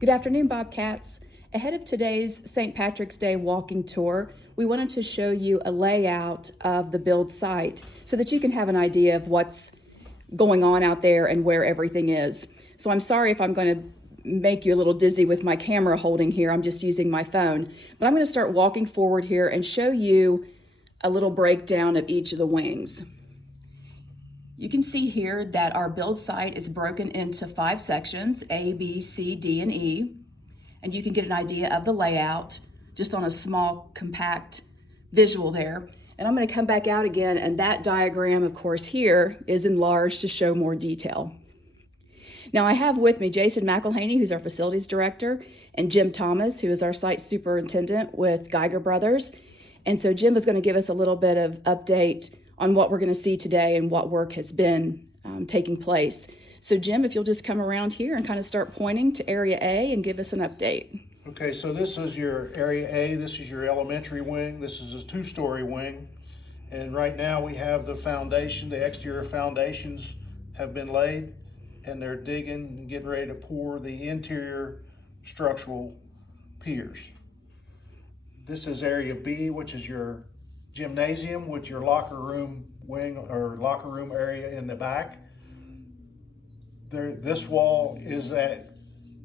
Good afternoon, Bobcats. Ahead of today's St. Patrick's Day walking tour, we wanted to show you a layout of the build site so that you can have an idea of what's going on out there and where everything is. So I'm sorry if I'm going to make you a little dizzy with my camera holding here. I'm just using my phone. But I'm going to start walking forward here and show you a little breakdown of each of the wings. You can see here that our build site is broken into 5 sections, A, B, C, D, and E. And you can get an idea of the layout just on a small, compact visual there. And I'm going to come back out again, and that diagram, of course, here is enlarged to show more detail. Now I have with me Jason McElhaney, who's our facilities director, and Jim Thomas, who is our site superintendent with Geiger Brothers. And so Jim is going to give us a little bit of update on what we're going to see today and what work has been taking place. So Jim, if you'll just come around here and kind of start pointing to Area A and give us an update. Okay, so this is your Area A, this is your elementary wing, this is a 2-story wing. And right now we have the foundation, the exterior foundations have been laid, and they're digging and getting ready to pour the interior structural piers. This is Area B, which is your gymnasium with your locker room wing or locker room area in the back. This wall is at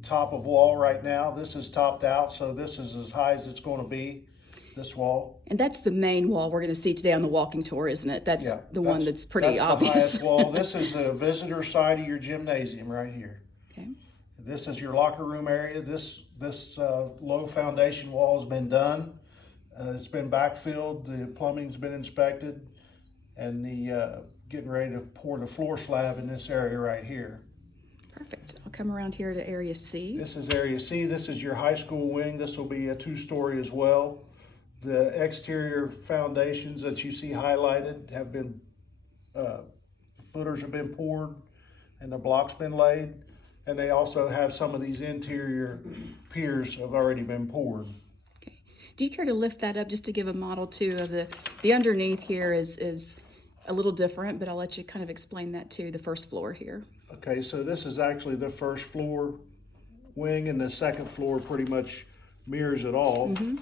top of wall right now. This is topped out, so this is as high as it's going to be, this wall. And that's the main wall we're going to see today on the walking tour, isn't it? That's the one that's pretty obvious. That's the highest wall. This is the visitor side of your gymnasium right here. Okay. This is your locker room area. This low foundation wall has been done. It's been backfilled, the plumbing's been inspected, and the getting ready to pour the floor slab in this area right here. Perfect. I'll come around here to Area C. This is Area C. This is your high school wing. This will be a 2-story as well. The exterior foundations that you see highlighted have been, footers have been poured and the block's been laid. And they also have some of these interior piers have already been poured. Okay. Do you care to lift that up just to give a model too of the underneath here is a little different, but I'll let you kind of explain that too, the first floor here. Okay, so this is actually the first floor wing, and the second floor pretty much mirrors it all. Mm-hmm.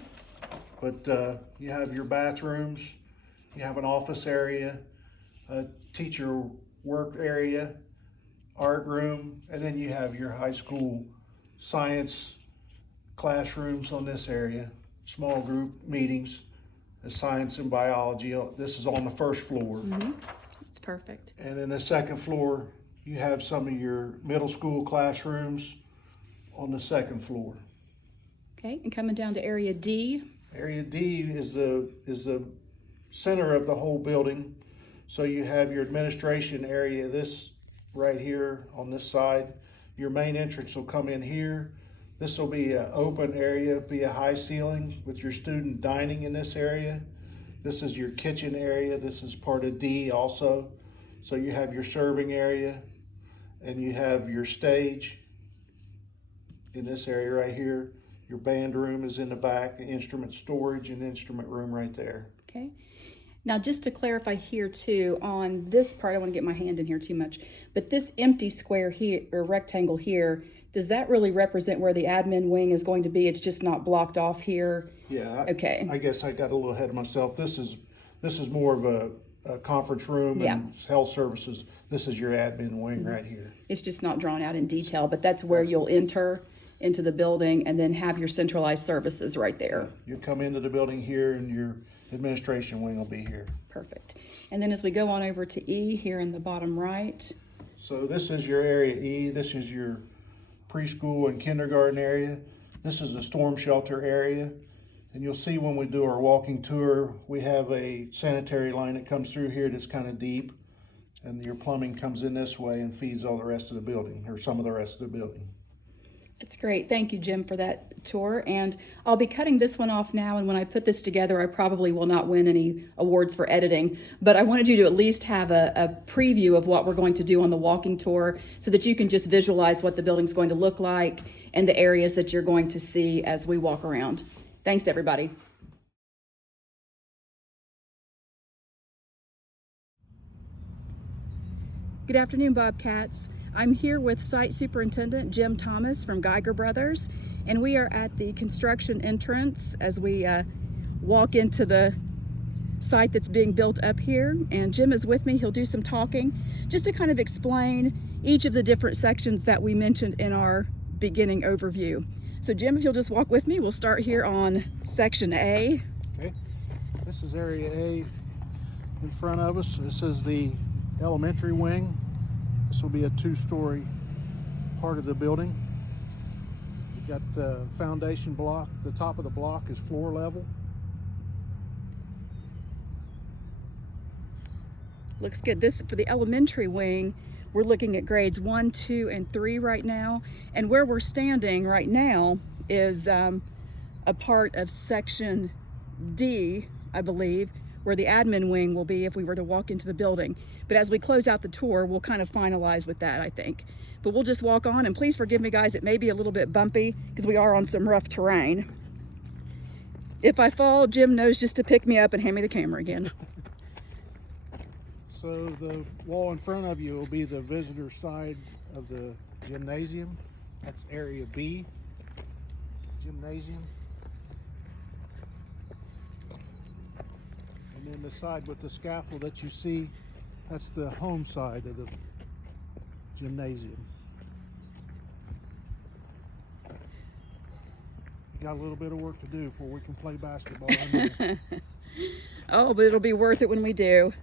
But you have your bathrooms, you have an office area, a teacher work area, art room, and then you have your high school science classrooms on this area, small group meetings, science and biology. This is on the first floor. Mm-hmm. That's perfect. And then the second floor, you have some of your middle school classrooms on the second floor. Okay, and coming down to Area D. Area D is the center of the whole building. So you have your administration area, this right here on this side. Your main entrance will come in here. This will be an open area, be a high ceiling with your student dining in this area. This is your kitchen area. This is part of D also. So you have your serving area, and you have your stage in this area right here. Your band room is in the back, instrument storage and instrument room right there. Okay. Now just to clarify here too, on this part, I don't want to get my hand in here too much, but this empty square here, or rectangle here, does that really represent where the admin wing is going to be? It's just not blocked off here? Yeah. Okay. I guess I got a little ahead of myself. This is more of a conference room and health services. This is your admin wing right here. It's just not drawn out in detail, but that's where you'll enter into the building and then have your centralized services right there. You come into the building here, and your administration wing will be here. Perfect. And then as we go on over to E here in the bottom right. So this is your Area E. This is your preschool and kindergarten area. This is the storm shelter area. And you'll see when we do our walking tour, we have a sanitary line that comes through here that's kind of deep. And your plumbing comes in this way and feeds all the rest of the building, or some of the rest of the building. It's great. Thank you, Jim, for that tour. And I'll be cutting this one off now. And when I put this together, I probably will not win any awards for editing. But I wanted you to at least have a preview of what we're going to do on the walking tour so that you can just visualize what the building's going to look like and the areas that you're going to see as we walk around. Thanks, everybody. Good afternoon, Bobcats. I'm here with Site Superintendent Jim Thomas from Geiger Brothers, and we are at the construction entrance as we walk into the site that's being built up here. And Jim is with me. He'll do some talking just to kind of explain each of the different sections that we mentioned in our beginning overview. So Jim, if you'll just walk with me, we'll start here on section A. Okay, this is area A in front of us. This is the elementary wing. This will be a two-story part of the building. You got the foundation block. The top of the block is floor level. Looks good. This for the elementary wing, we're looking at grades 1, 2, and 3 right now. And where we're standing right now is a part of section D, I believe, where the admin wing will be if we were to walk into the building. But as we close out the tour, we'll kind of finalize with that, I think. But we'll just walk on, and please forgive me guys, it may be a little bit bumpy because we are on some rough terrain. If I fall, Jim knows just to pick me up and hand me the camera again. So the wall in front of you will be the visitor side of the gymnasium. That's area B, gymnasium. And then the side with the scaffold that you see, that's the home side of the gymnasium. We got a little bit of work to do before we can play basketball in there. Oh, but it'll be worth it when we do.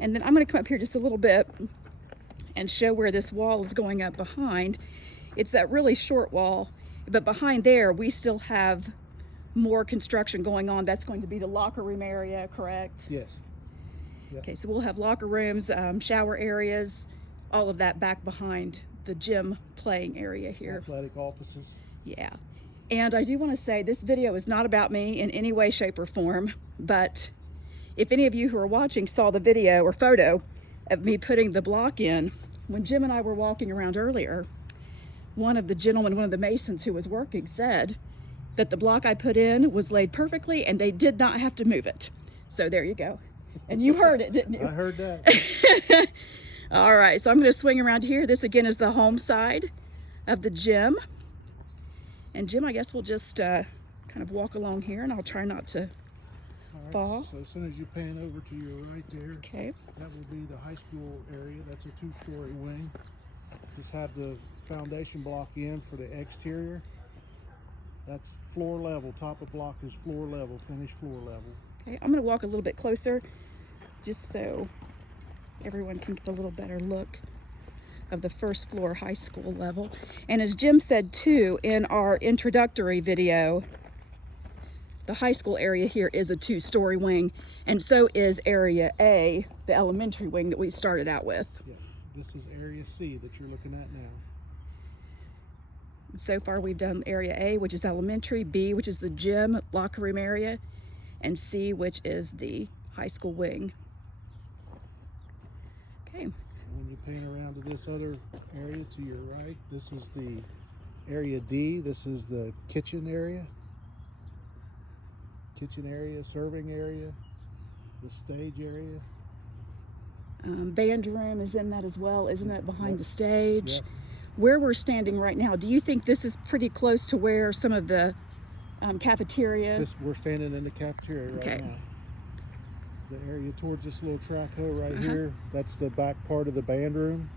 And then I'm going to come up here just a little bit and show where this wall is going up behind. It's that really short wall, but behind there we still have more construction going on. That's going to be the locker room area, correct? Yes. Yep. Okay, so we'll have locker rooms, shower areas, all of that back behind the gym playing area here. Athletic offices. Yeah. And I do want to say this video is not about me in any way, shape, or form, but if any of you who are watching saw the video or photo of me putting the block in, when Jim and I were walking around earlier, one of the masons who was working said that the block I put in was laid perfectly and they did not have to move it. So there you go. And you heard it, didn't you? I heard that. All right, so I'm going to swing around here. This again is the home side of the gym. And Jim, I guess we'll just kind of walk along here, and I'll try not to fall. So as soon as you pan over to your right there, okay, that will be the high school area. That's a two-story wing. Just have the foundation block in for the exterior. That's floor level. Top of block is floor level, finished floor level. Okay, I'm going to walk a little bit closer just so everyone can get a little better look of the first floor high school level. And as Jim said too in our introductory video, the high school area here is a two-story wing, and so is area A, the elementary wing that we started out with. Yeah, this is area C that you're looking at now. So far we've done area A, which is elementary, B, which is the gym locker room area, and C, which is the high school wing. Okay. When you pan around to this other area to your right, this is the area D. This is the kitchen area. Kitchen area, serving area, the stage area. Band room is in that as well, isn't it, behind Yep. the stage? Yep. Where we're standing right now, do you think this is pretty close to where some of the cafeteria? We're standing in the cafeteria right Okay. now. The area towards this little track hoe right here, that's the back part of the band room.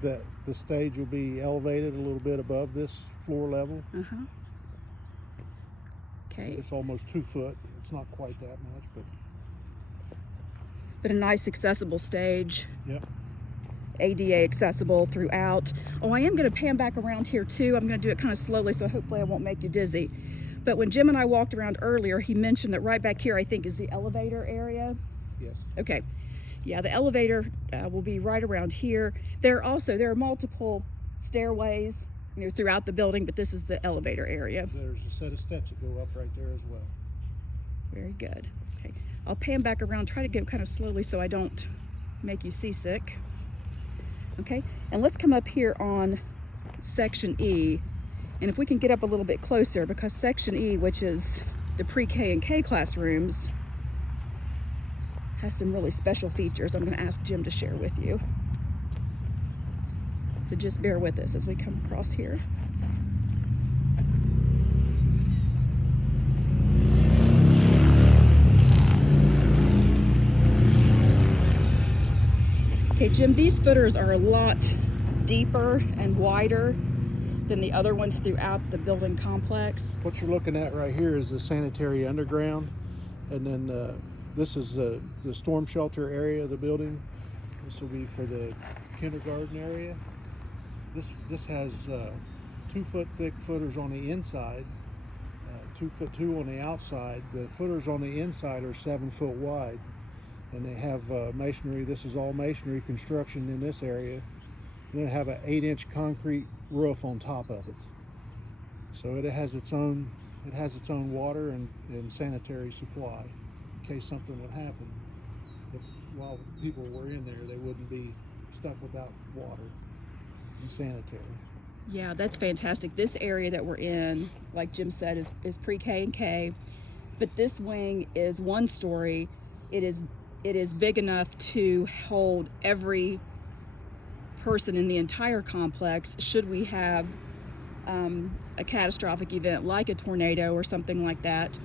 The stage will be elevated a little bit above this floor level. Okay. It's almost 2 foot. It's not quite that much, But a nice accessible stage. Yep. ADA accessible throughout. Oh, I am going to pan back around here too. I'm going to do it kind of slowly, so hopefully I won't make you dizzy. But when Jim and I walked around earlier, he mentioned that right back here, I think, is the elevator area. Yes. Okay. Yeah, the elevator will be right around here. There are multiple stairways, throughout the building, but this is the elevator area. There's a set of steps that go up right there as well. Very good. Okay, I'll pan back around, try to go kind of slowly so I don't make you seasick. Okay, and let's come up here on section E, and if we can get up a little bit closer, because section E, which is the pre-K and K classrooms, has some really special features I'm going to ask Jim to share with you. So just bear with us as we come across here. Okay, Jim, these footers are a lot deeper and wider than the other ones throughout the building complex. What you're looking at right here is the sanitary underground, and then this is the storm shelter area of the building. This will be for the kindergarten area. This has 2 foot thick footers on the inside, 2 foot 2 on the outside. The footers on the inside are 7 foot wide, and they have masonry. This is all masonry construction in this area, and they have an 8-inch concrete roof on top of it. So it has its own water and sanitary supply in case something would happen. While people were in there, they wouldn't be stuck without water and sanitary. Yeah, that's fantastic. This area that we're in, like Jim said, is pre-K and K, but this wing is 1 story. It is big enough to hold every person in the entire complex should we have a catastrophic event like a tornado or something like that,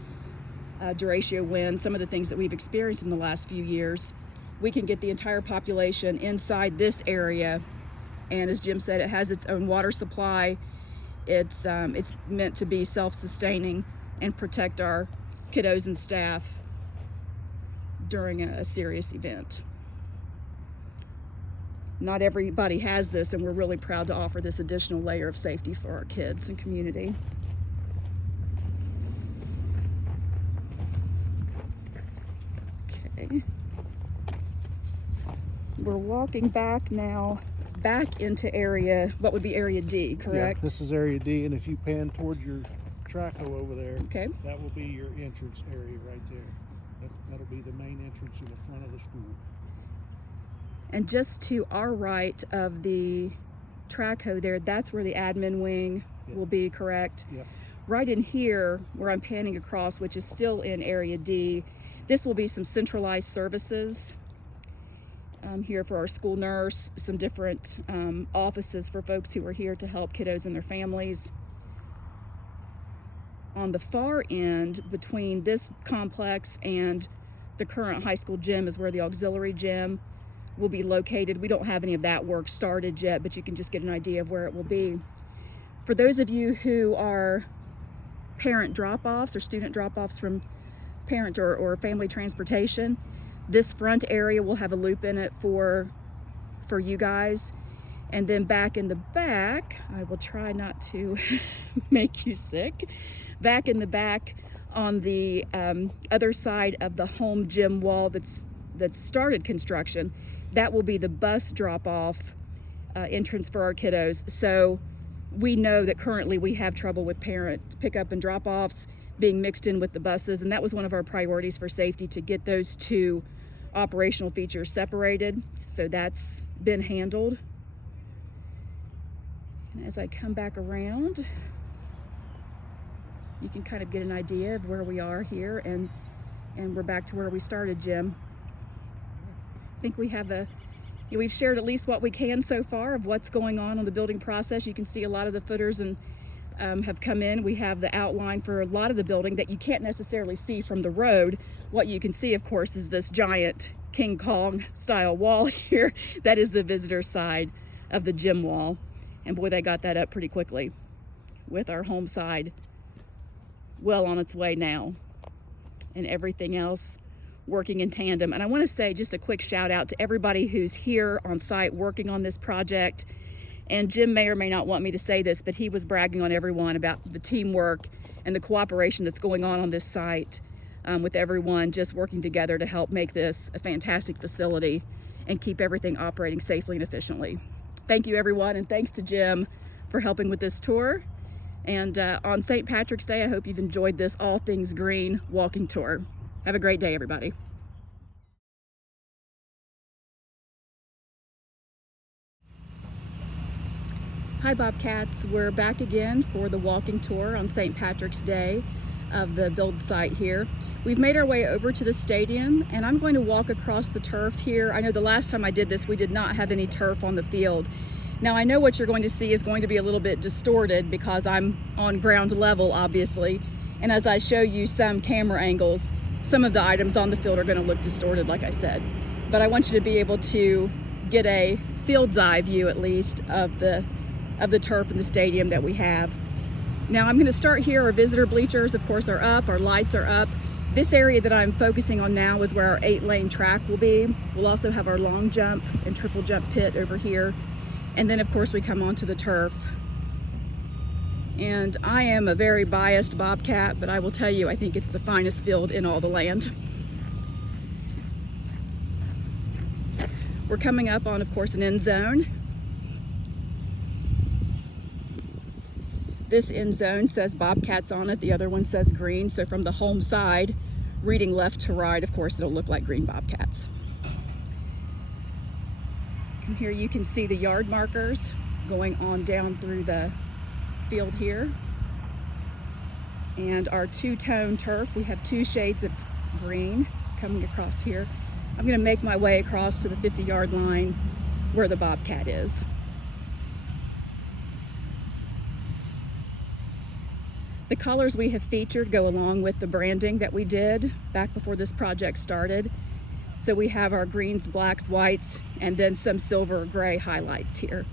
derecho wind, some of the things that we've experienced in the last few years. We can get the entire population inside this area, and as Jim said, it has its own water supply. It's meant to be self-sustaining and protect our kiddos and staff during a serious event. Not everybody has this, and we're really proud to offer this additional layer of safety for our kids and community. Okay. We're walking back now, back into what would be area D, correct? Yeah, this is area D, and if you pan towards your traco over there, okay, that will be your entrance area right there. That'll be the main entrance in the front of the school. And just to our right of the traco there, that's where the admin wing will be, correct? Yep. Right in here, where I'm panning across, which is still in area D, this will be some centralized services here for our school nurse, some different offices for folks who are here to help kiddos and their families. On the far end, between this complex and the current high school gym, is where the auxiliary gym will be located. We don't have any of that work started yet, but you can just get an idea of where it will be. For those of you who are parent drop-offs or student drop-offs from parent or family transportation, this front area will have a loop in it for you guys. And then back in the back, I will try not to make you sick. Back in the back on the other side of the home gym wall that's started construction, that will be the bus drop-off entrance for our kiddos. So we know that currently we have trouble with parent pickup and drop-offs being mixed in with the buses, and that was one of our priorities for safety, to get those 2 operational features separated. So that's been handled. And as I come back around, you can kind of get an idea of where we are here, and we're back to where we started, Jim. I think we've shared at least what we can so far of what's going on the building process. You can see a lot of the footers and have come in. We have the outline for a lot of the building that you can't necessarily see from the road. What you can see, of course, is this giant King Kong style wall here. That is the visitor side of the gym wall. And boy, they got that up pretty quickly, with our home side well on its way now, and everything else working in tandem. And I want to say just a quick shout out to everybody who's here on site working on this project. And Jim may or may not want me to say this, but he was bragging on everyone about the teamwork and the cooperation that's going on this site, with everyone just working together to help make this a fantastic facility and keep everything operating safely and efficiently. Thank you, everyone, and thanks to Jim for helping with this tour. And on St. Patrick's Day, I hope you've enjoyed this All Things Green walking tour. Have a great day, everybody. Hi, Bobcats. We're back again for the walking tour on St. Patrick's Day of the build site here. We've made our way over to the stadium, and I'm going to walk across the turf here. I know the last time I did this, we did not have any turf on the field. Now I know what you're going to see is going to be a little bit distorted because I'm on ground level, obviously. And as I show you some camera angles, some of the items on the field are going to look distorted, like I said. But I want you to be able to get a field's eye view, at least, of the turf and the stadium that we have. Now I'm going to start here. Our visitor bleachers, of course, are up. Our lights are up. This area that I'm focusing on now is where our 8-lane track will be. We'll also have our long jump and triple jump pit over here. And then of course we come onto the turf. And I am a very biased Bobcat, but I will tell you, I think it's the finest field in all the land. We're coming up on, of course, an end zone. This end zone says Bobcats on it, the other one says green. So from the home side, reading left to right, of course, it'll look like green Bobcats. Come here, you can see the yard markers going on down through the field here. And our two-tone turf, we have 2 shades of green coming across here. I'm going to make my way across to the 50-yard line where the Bobcat is. The colors we have featured go along with the branding that we did back before this project started. So we have our greens, blacks, whites, and then some silver or gray highlights here.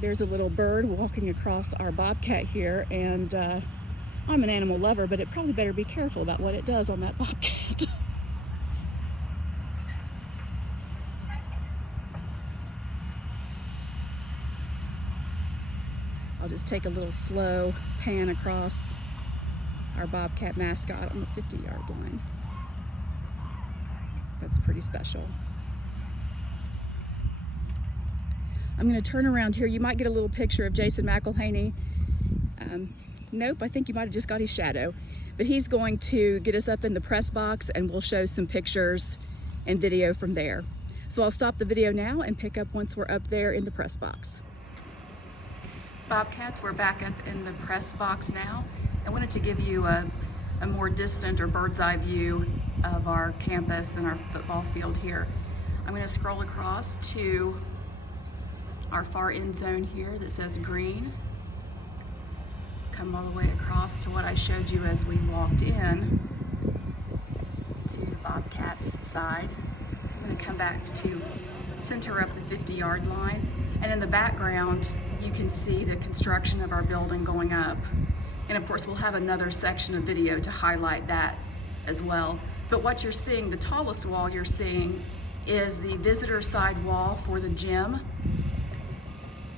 There's a little bird walking across our Bobcat here, and I'm an animal lover, but it probably better be careful about what it does on that Bobcat. I'll just take a little slow pan across our Bobcat mascot on the 50-yard line. That's pretty special. I'm going to turn around here. You might get a little picture of Jason McElhaney. Nope, I think you might have just got his shadow. But he's going to get us up in the press box and we'll show some pictures and video from there. So I'll stop the video now and pick up once we're up there in the press box. Bobcats, we're back up in the press box now. I wanted to give you a more distant or bird's eye view of our campus and our football field here. I'm going to scroll across to our far end zone here that says green. Come all the way across to what I showed you as we walked in to Bobcat's side. I'm going to come back to center up the 50-yard line, and in the background you can see the construction of our building going up. And of course we'll have another section of video to highlight that as well. But what you're seeing, the tallest wall you're seeing, is the visitor side wall for the gym.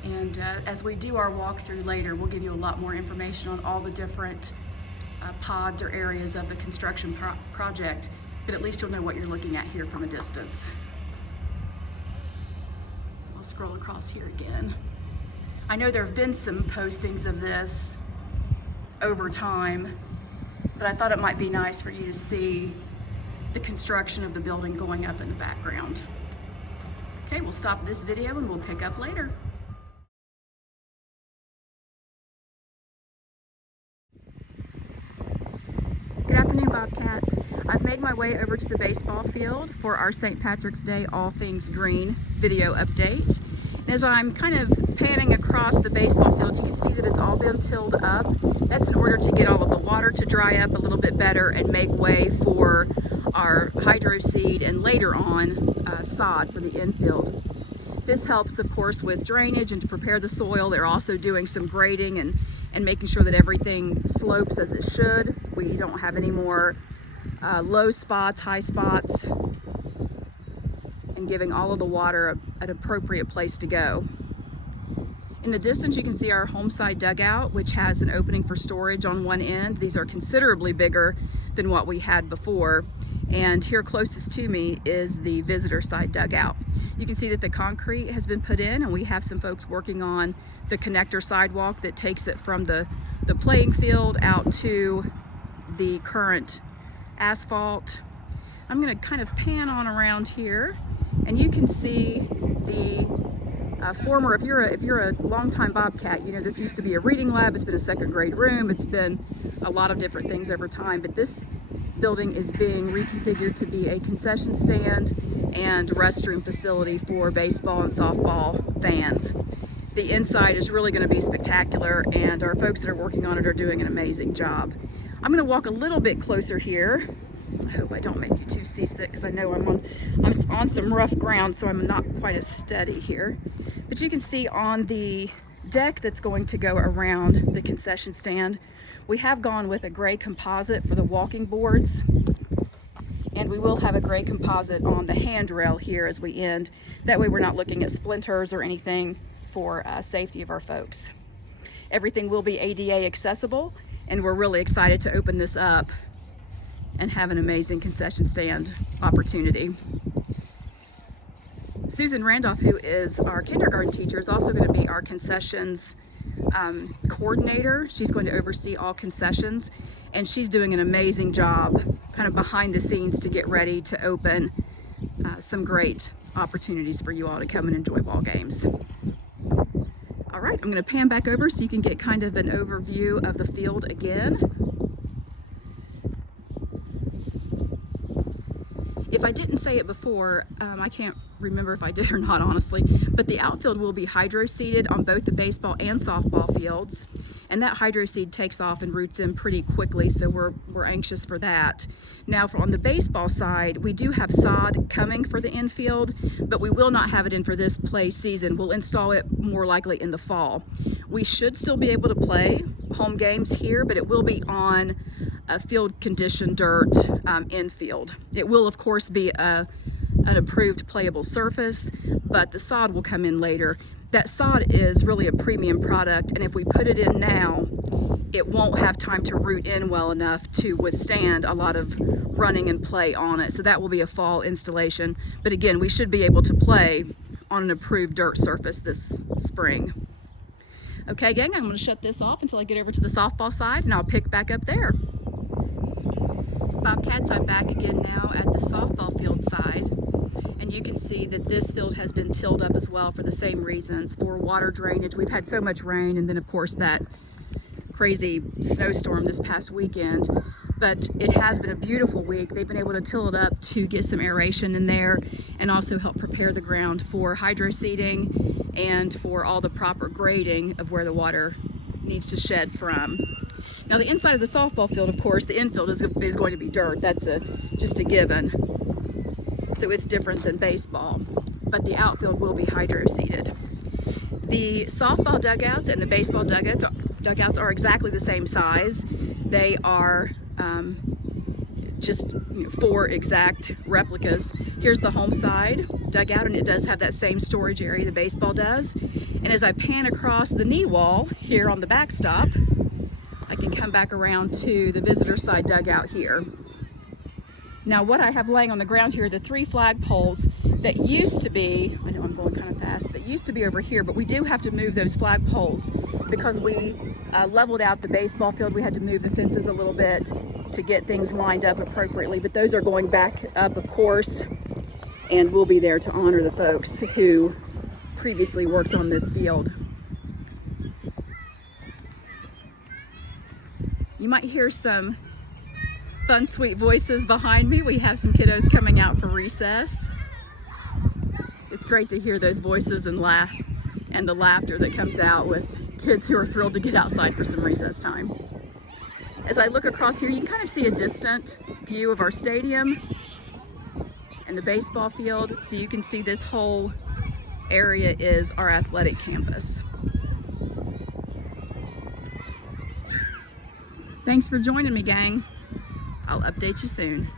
And as we do our walkthrough later, we'll give you a lot more information on all the different pods or areas of the construction project, but at least you'll know what you're looking at here from a distance. I'll scroll across here again. I know there have been some postings of this over time, but I thought it might be nice for you to see the construction of the building going up in the background. Okay, we'll stop this video and we'll pick up later. Good afternoon, Bobcats. I've made my way over to the baseball field for our St. Patrick's Day All Things Green video update. And as I'm kind of panning across the baseball field, you can see that it's all been tilled up. That's in order to get all of the water to dry up a little bit better and make way for our hydro seed and later on sod for the infield. This helps, of course, with drainage and to prepare the soil. They're also doing some grading and making sure that everything slopes as it should. We don't have any more low spots, high spots, and giving all of the water an appropriate place to go. In the distance, you can see our home side dugout, which has an opening for storage on one end. These are considerably bigger than what we had before. And here closest to me is the visitor side dugout. You can see that the concrete has been put in, and we have some folks working on the connector sidewalk that takes it from the playing field out to the current asphalt. I'm going to kind of pan on around here, and you can see the former, if you're a longtime Bobcat, you know this used to be a reading lab. It's been a second grade room. It's been a lot of different things over time. But this building is being reconfigured to be a concession stand and restroom facility for baseball and softball fans. The inside is really going to be spectacular, and our folks that are working on it are doing an amazing job. I'm going to walk a little bit closer here. I hope I don't make you too seasick, because I know I'm on some rough ground, so I'm not quite as steady here. But you can see on the deck that's going to go around the concession stand, we have gone with a gray composite for the walking boards, and we will have a gray composite on the handrail here as we end. That way we're not looking at splinters or anything for safety of our folks. Everything will be ADA accessible, and we're really excited to open this up and have an amazing concession stand opportunity. Susan Randolph, who is our kindergarten teacher, is also going to be our concessions coordinator. She's going to oversee all concessions, and she's doing an amazing job kind of behind the scenes to get ready to open some great opportunities for you all to come and enjoy ball games. All right, I'm going to pan back over so you can get kind of an overview of the field again. If I didn't say it before, I can't remember if I did or not, honestly, but the outfield will be hydro seeded on both the baseball and softball fields, and that hydro seed takes off and roots in pretty quickly, so we're anxious for that. Now, on the baseball side, we do have sod coming for the infield, but we will not have it in for this play season. We'll install it more likely in the fall. We should still be able to play home games here, but it will be on a field conditioned dirt infield. It will of course be an approved playable surface, but the sod will come in later. That sod is really a premium product, and if we put it in now, it won't have time to root in well enough to withstand a lot of running and play on it. So that will be a fall installation. But again, we should be able to play on an approved dirt surface this spring. Okay, gang, I'm going to shut this off until I get over to the softball side, and I'll pick back up there. Bobcats, I'm back again now at the softball field side, and you can see that this field has been tilled up as well for the same reasons, for water drainage. We've had so much rain, and then of course that crazy snowstorm this past weekend, but it has been a beautiful week. They've been able to till it up to get some aeration in there and also help prepare the ground for hydro seeding and for all the proper grading of where the water needs to shed from. Now the inside of the softball field, of course, the infield is going to be dirt. That's just a given. So it's different than baseball, but the outfield will be hydro seeded. The softball dugouts and the baseball dugouts are exactly the same size. They are just 4 exact replicas. Here's the home side dugout, and it does have that same storage area the baseball does. And as I pan across the knee wall here on the backstop, I can come back around to the visitor side dugout here. Now what I have laying on the ground here are the 3 flag poles that used to be, I know I'm going kind of fast, that used to be over here, but we do have to move those flag poles because we leveled out the baseball field. We had to move the fences a little bit to get things lined up appropriately, but those are going back up, of course, and we'll be there to honor the folks who previously worked on this field. You might hear some fun, sweet voices behind me. We have some kiddos coming out for recess. It's great to hear those voices and laugh, and the laughter that comes out with kids who are thrilled to get outside for some recess time. As I look across here, you can kind of see a distant view of our stadium and the baseball field. So you can see this whole area is our athletic campus. Thanks for joining me, gang. I'll update you soon.